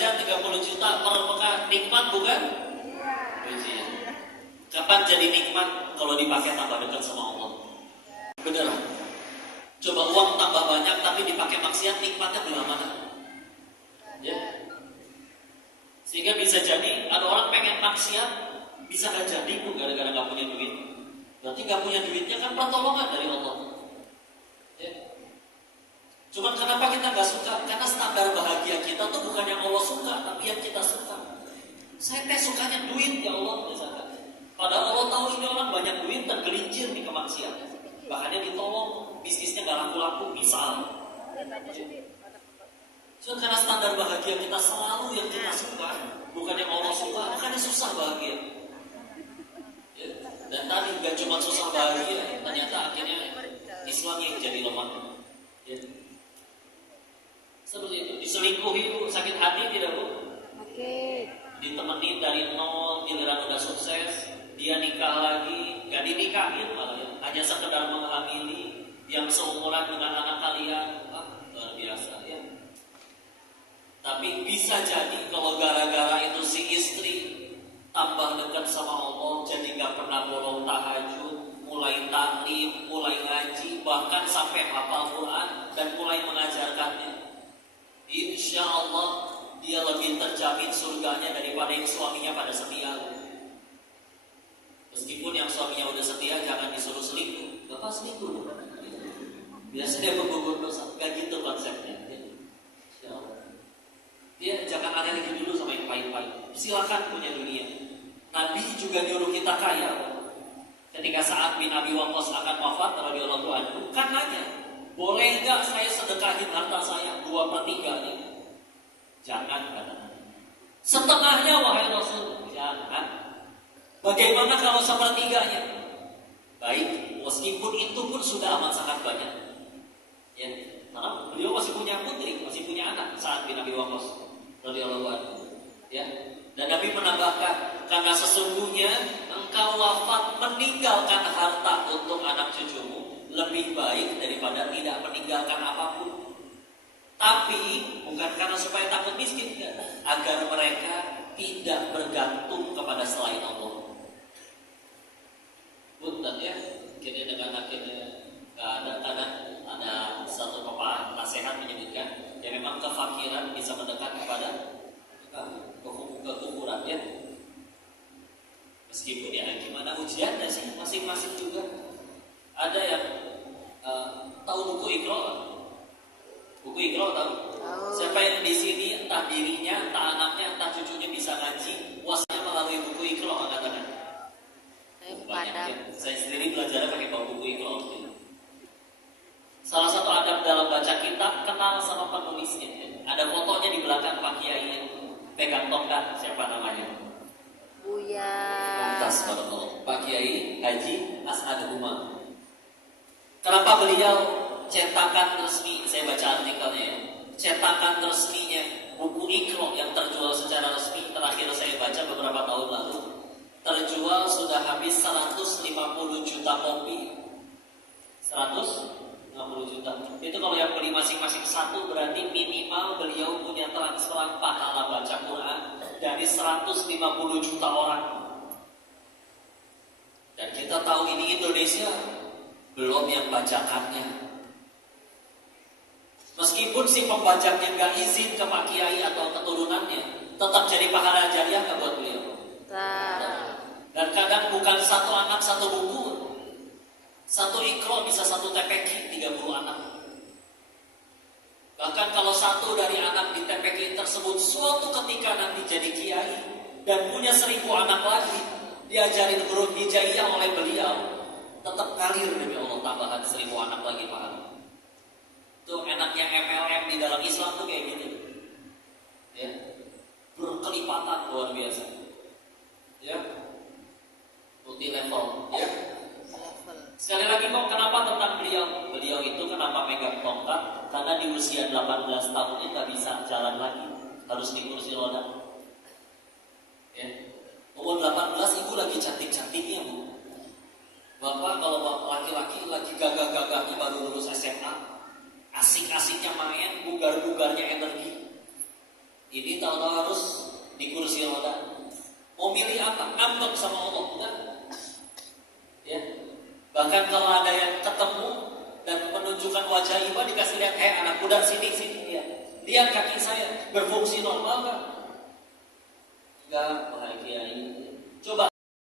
jajan 30 juta per pekan, nikmat bukan? Ujian. Kapan jadi nikmat? Kalau dipakai tambah dekat sama Allah. Beneran. Coba uang tambah banyak tapi dipakai maksiat, nikmatnya belum mana? Ya. Sehingga bisa jadi ada orang pengen maksiat, bisa gak jadi bu gara-gara gak punya duit. Berarti gak punya duitnya kan pertolongan dari Allah. Ya. Cuman kenapa kita gak suka? Karena standar bahagia kita tuh bukan yang Allah suka, tapi yang kita suka. Saya sukanya duit ya Allah misalkan. Padahal Allah tahu ini orang banyak duit tergelincir di kemaksiatan. Bahkan ditolong, bisnisnya gak laku-laku, misal. So, karena standar bahagia kita selalu yang kita suka, bukan yang Allah suka, makanya susah bahagia. Ya. Dan tadi gak cuma susah bahagia, ternyata akhirnya Islam yang jadi lemah. Ya. Seperti itu, diselingkuhi bu, sakit hati tidak bu? Oke. Ditemenin dari nol, giliran udah sukses, dia nikah lagi, gak dinikahin malah ya. Hanya sekedar menghamili yang seumuran dengan anak kalian, luar biasa ya. Tapi bisa jadi kalau gara-gara itu si istri tambah dekat sama Allah, jadi gak pernah bolong tahajud, mulai taklim, mulai ngaji, bahkan sampai hafal Quran dan mulai mengajarkannya. Insya Allah dia lebih terjamin surganya daripada yang suaminya pada setia. Meskipun yang suaminya udah setia, jangan disuruh selingkuh. Bapak selingkuh, biasanya bergugur dosa. Gak gitu konsepnya. Dia jangan ada lagi dulu sama yang pahit-pahit. Silakan punya dunia. Nabi juga nyuruh kita kaya. Ketika Sa'ad bin Abi Waqqas akan wafat, radhiyallahu anhu, kan nanya, boleh nggak saya sedekahin harta saya 2/3-nya? Jangan, kata Nabi. Setengahnya wahai Rasul, jangan. Bagaimana kalau 1/3-nya? Baik, meskipun itu pun sudah amat sangat banyak. Ya, karena beliau masih punya putri, masih punya anak, Sa'ad bin Abi Waqqas radhiyallahu anhu. Ya, dan Nabi menambahkan, karena sesungguhnya engkau wafat meninggalkan harta untuk anak cucumu lebih baik daripada tidak meninggalkan apapun. Tapi bukan karena supaya takut miskin, agar mereka tidak bergantung kepada selain Allah. Punten ya, kini dengan akhirnya ada satu pepatah nasihat menyebutkan, ya memang kefakiran bisa mendekat kepada kekuburan ya. Meskipun ya gimana ujiannya sih masing-masing juga. Ada yang tahu buku Iqra? Buku Iqra tahu? Siapa yang di sini entah dirinya, entah anaknya, entah cucunya bisa ngaji, puasanya melalui buku Iqra katakan. Banyak ya. Saya sendiri belajar pakai buku Iqra. Salah satu adab dalam baca kitab, kenal sama penulisnya. Ada fotonya di belakang Pak Kiai pegang tongkat, siapa namanya? Buya. Tongkas Pak Kiai Haji As'ad Umar. Kenapa beliau cetakan resmi, saya baca artikelnya ya, cetakan resminya buku Iqra yang terjual secara resmi terakhir saya baca beberapa tahun lalu, terjual sudah habis 150 juta kopi. 150 juta. Itu kalau yang beli masing-masing satu, berarti minimal beliau punya transferan pahala baca Quran dari 150 juta orang. Dan kita tahu ini Indonesia, belum yang bacakannya. Meskipun si pembajaknya nggak izin ke Pak Kiai atau keturunannya, tetap jadi pahala jariah nggak buat beliau? Dan kadang bukan satu anak satu buku, satu Iqra bisa satu TPQ 30 anak. Bahkan kalau satu dari anak di TPQ tersebut suatu ketika nanti jadi kiai dan punya 1000 anak lagi, diajarin huruf hijaiyah oleh beliau, tetap karir demi Allah tambahan 1000 anak lagi pahala. Itu enaknya MLM di dalam Islam tuh kayak gini. Ya. Berkelipatan luar biasa. Ya. Multi level, ya. Sekali lagi kok kenapa tentang beliau? Beliau itu kenapa megang tongkat? Karena di usia 18 tahunnya nggak bisa jalan lagi, harus di kursi roda. Ya. Umur 18 ibu lagi cantik-cantiknya bu. Bapak kalau laki-laki lagi gagah-gagahnya baru lulus SMA, asik-asiknya main, bugar-bugarnya energi. Ini tahu-tahu harus di kursi roda. Mau milih apa? Ngambek sama Allah, bukan? Ya. Bahkan kalau ada yang ketemu dan menunjukkan wajah iba, dikasih lihat, anak muda sini lihat. Lihat kaki saya berfungsi normal kan? Enggak, wahai kiai. Coba